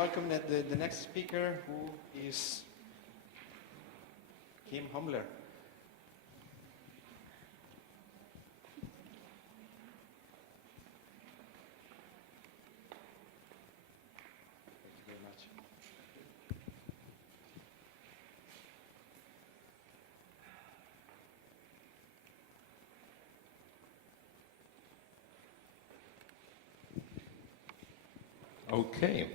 welcome the next speaker, who is Kim Humbler. Thank you very much. Okay.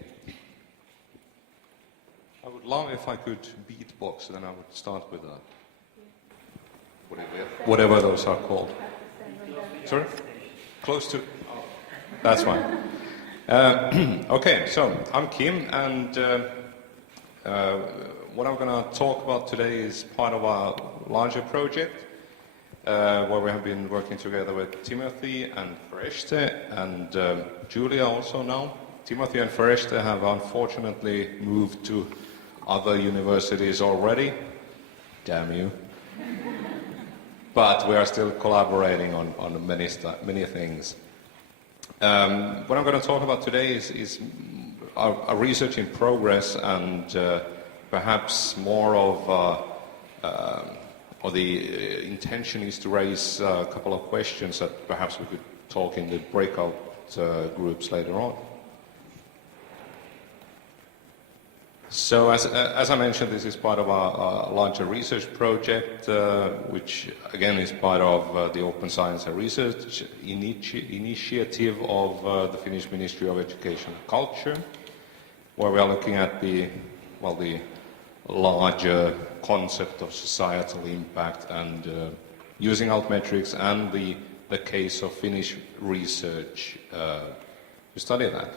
I would love if I could beatbox, then I would start with whatever those are called. Sorry? Close to? That's fine. Okay, so I'm Kim, and what I'm going to talk about today is part of a larger project where we have been working together with Timothy and Fereshteh and Julia also now. Timothy and Fereshteh have unfortunately moved to other universities already. Damn you. But we are still collaborating on many things. What I'm going to talk about today is a research in progress and perhaps more of or the intention is to raise a couple of questions that perhaps we could talk in the breakout groups later on. So as I mentioned, this is part of a larger research project, which again is part of the Open Science and Research initiative of the Finnish Ministry of Education and Culture, where we are looking at the larger concept of societal impact and using Altmetrics and the case of Finnish research to study that.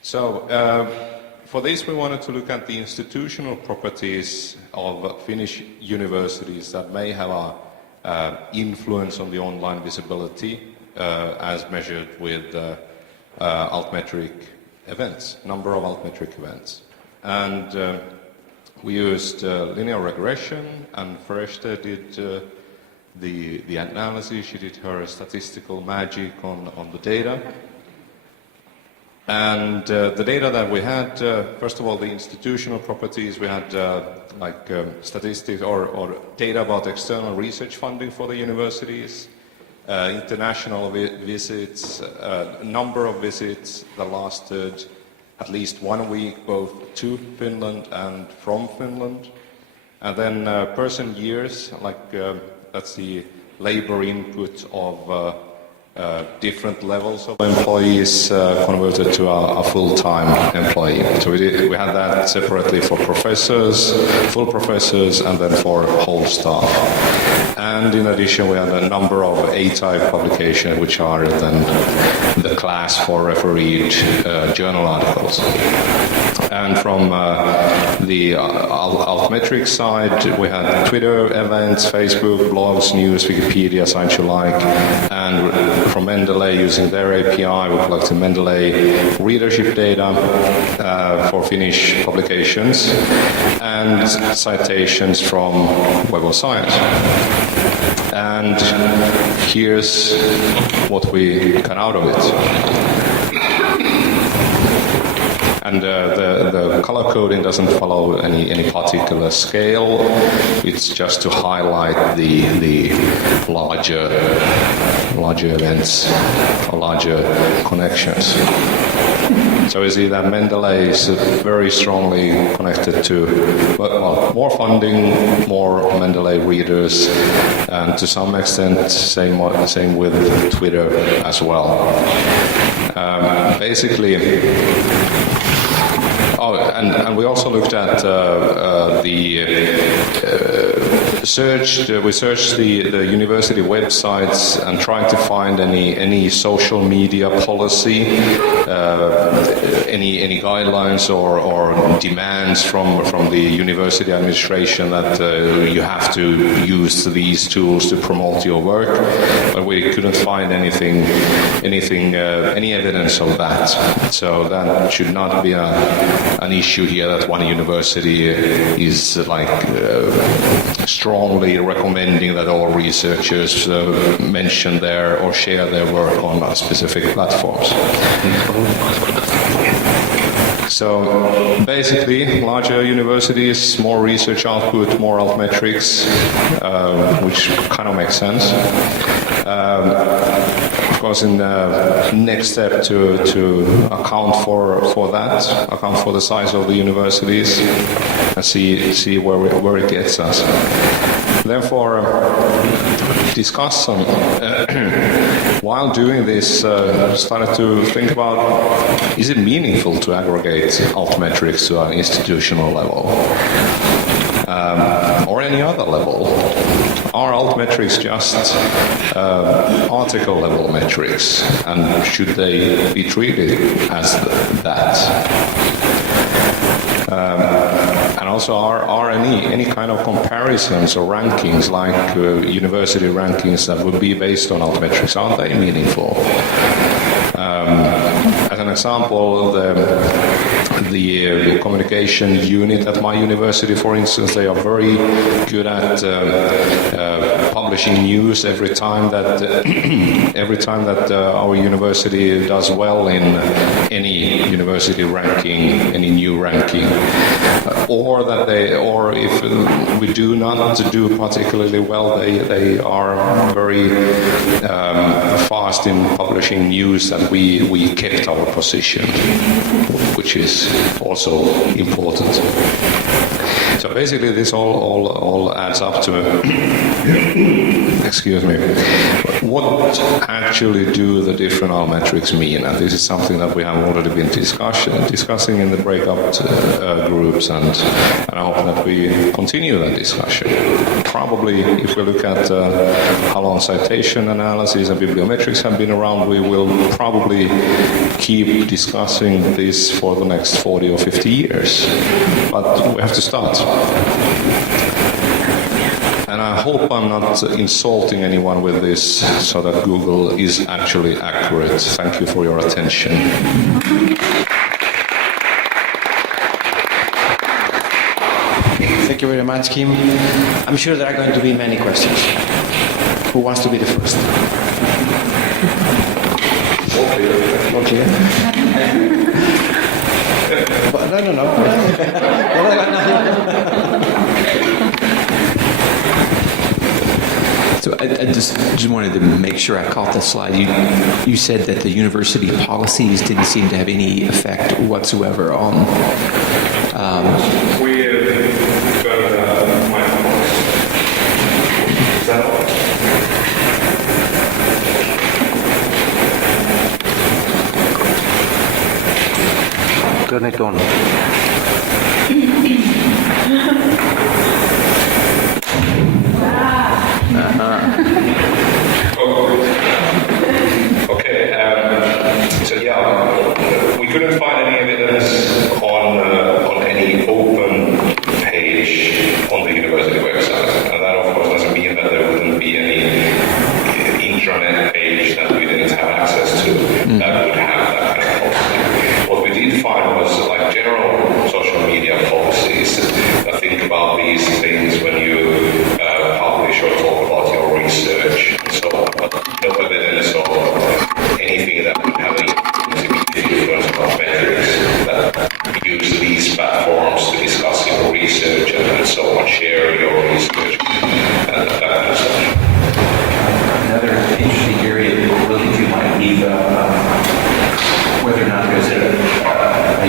So for this, we wanted to look at the institutional properties of Finnish universities that may have an influence on the online visibility as measured with altmetric events, number of altmetric events. And we used linear regression, and Fereshteh did the analysis. She did her statistical magic on the data. And the data that we had, first of all, the institutional properties, we had statistics or data about external research funding for the universities, international visits, number of visits that lasted at least 1 week, both to Finland and from Finland. And then person years, that's the labor input of different levels of employees converted to a full-time employee. So we had that separately for professors, full professors, and then for whole staff. And in addition, we had a number of A-type publications, which are then the class for refereed journal articles. And from the Altmetrics side, we had Twitter, events, Facebook, blogs, news, Wikipedia, sites you like, and from Mendeley, using their API, we collected Mendeley readership data for Finnish publications and citations from Web of Science. And here's what we got out of it. And the color coding doesn't follow any particular scale. It's just to highlight the larger events or larger connections. So we see that Mendeley is very strongly connected to more funding, more Mendeley readers, and to some extent same with Twitter as well. Basically. Oh, and we also looked at we searched the university websites and tried to find any social media policy, any guidelines or demands from the university administration that you have to use these tools to promote your work, but we couldn't find any evidence of that. So that should not be an issue here that one university is strongly recommending that all researchers mention their or share their work on specific platforms. So basically, larger universities, more research output, more altmetrics, which kind of makes sense. Of course, in the next step to account for that, account for the size of the universities, and see where it gets us. Therefore, discuss some. While doing this, started to think about: is it meaningful to aggregate altmetrics to an institutional level, or any other level? Are altmetrics just article level metrics, and should they be treated as that? And also, are any kind of comparisons or rankings, like university rankings that would be based on altmetrics, are they meaningful? As an example, the communication unit at my university, for instance, they are very good at publishing news every time that our university does well in any university ranking, any new ranking, or if we do not do particularly well, they are very fast in publishing news that we kept our position, which is also important. So basically, this all adds up to, excuse me, what actually do the different altmetrics mean? And this is something that we have already been discussing in the breakup groups, and I hope that we continue that discussion. Probably, if we look at how long citation analysis and bibliometrics have been around, we will probably keep discussing this for the next 40 or 50 years. But we have to start. And I hope I'm not insulting anyone with this, so that Google is actually accurate. Thank you for your attention. Thank you very much, Kim. I'm sure there are going to be many questions. Who wants to be the first? All clear? But no. So I just wanted to make sure I caught the slide. You said that the university policies didn't seem to have any effect whatsoever on. We've got microphones. Is that all? Turn it on. Okay, so yeah, we couldn't find any evidence on any open page on the university website. And that, of course, doesn't mean that there wouldn't be any intranet page that we didn't have access to that would have that kind of policy. What we did find was like general social media policies that think about these things when you publish or talk about your research and so on, but no evidence of anything that would have any influence on metrics that use these platforms to discuss your research and so on, share your research and that kind of stuff. Another interesting area that really you might be whether or not there's a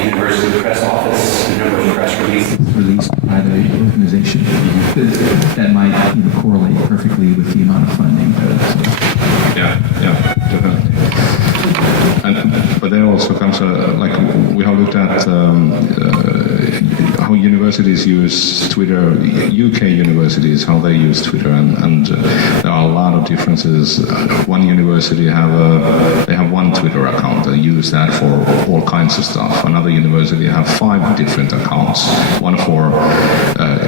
university press office, the number of press releases released by the organization that might correlate perfectly with the amount of funding. Yeah, definitely. But there also comes like we have looked at how universities use Twitter. UK universities, how they use Twitter, and there are a lot of differences. One university they have one Twitter account. They use that for all kinds of stuff. Another university have 5 different accounts. One for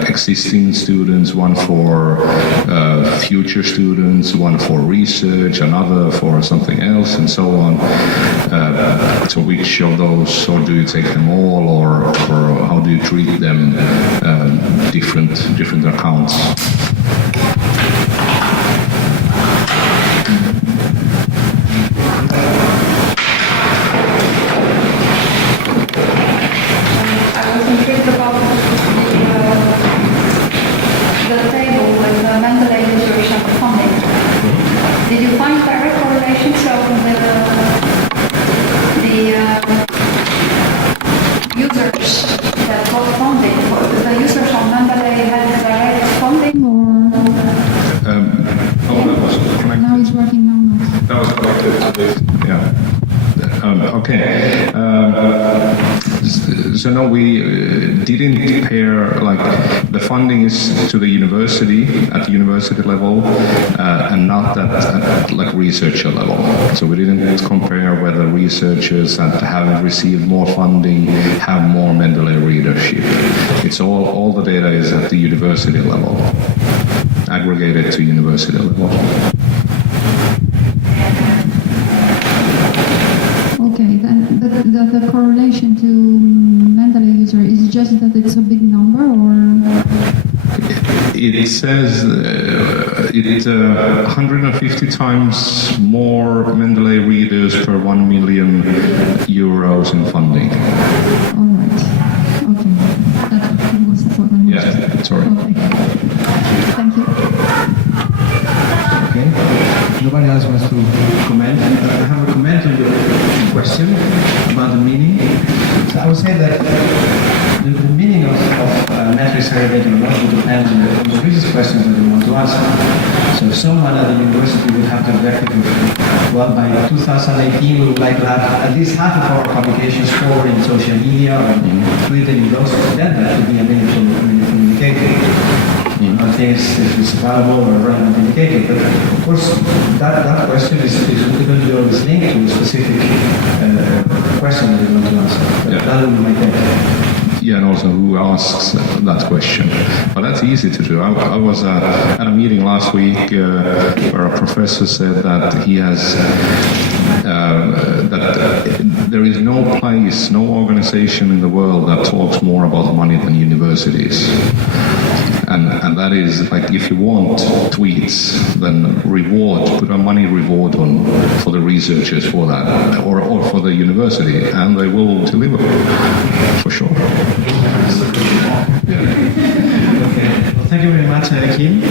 existing students, one for future students, one for research, another for something else, and so on. So which of those, or do you take them all, or how do you treat them? Different accounts. So no, we didn't pair, like, the funding is to the university, at the university level, and not at like researcher level. So we didn't compare whether researchers that have received more funding have more Mendeley readership. It's all the data is at the university level, aggregated to university level. Okay, then the correlation to Mendeley user is just that it's a big number, or? It says 150 times more Mendeley readers per 1 million euros in funding. All right. Okay. That was what I wanted. Yeah, sorry. Okay. Thank you. Okay. Nobody else wants to comment. I have a comment on your question about the meaning. So I would say that the meaning of metrics aggregating or not will depend on the previous questions that you want to answer. So if someone at the university would have the objective of, well, by 2018 we would like to have at least half of our publications covered in social media or Twitter in those, then that would be a meaningful indicator. I think it's valuable or relevant indicator, but of course that question is going to be always linked to a specific question that you want to answer. That would be my take. Yeah, and also who asks that question. But that's easy to do. I was at a meeting last week where a professor said that he has that there is no place, no organization in the world that talks more about money than universities. And that is, like, if you want tweets, then put a money reward on for the researchers for that, or for the university, and they will deliver, for sure. Okay. Well, thank you very much, Kim.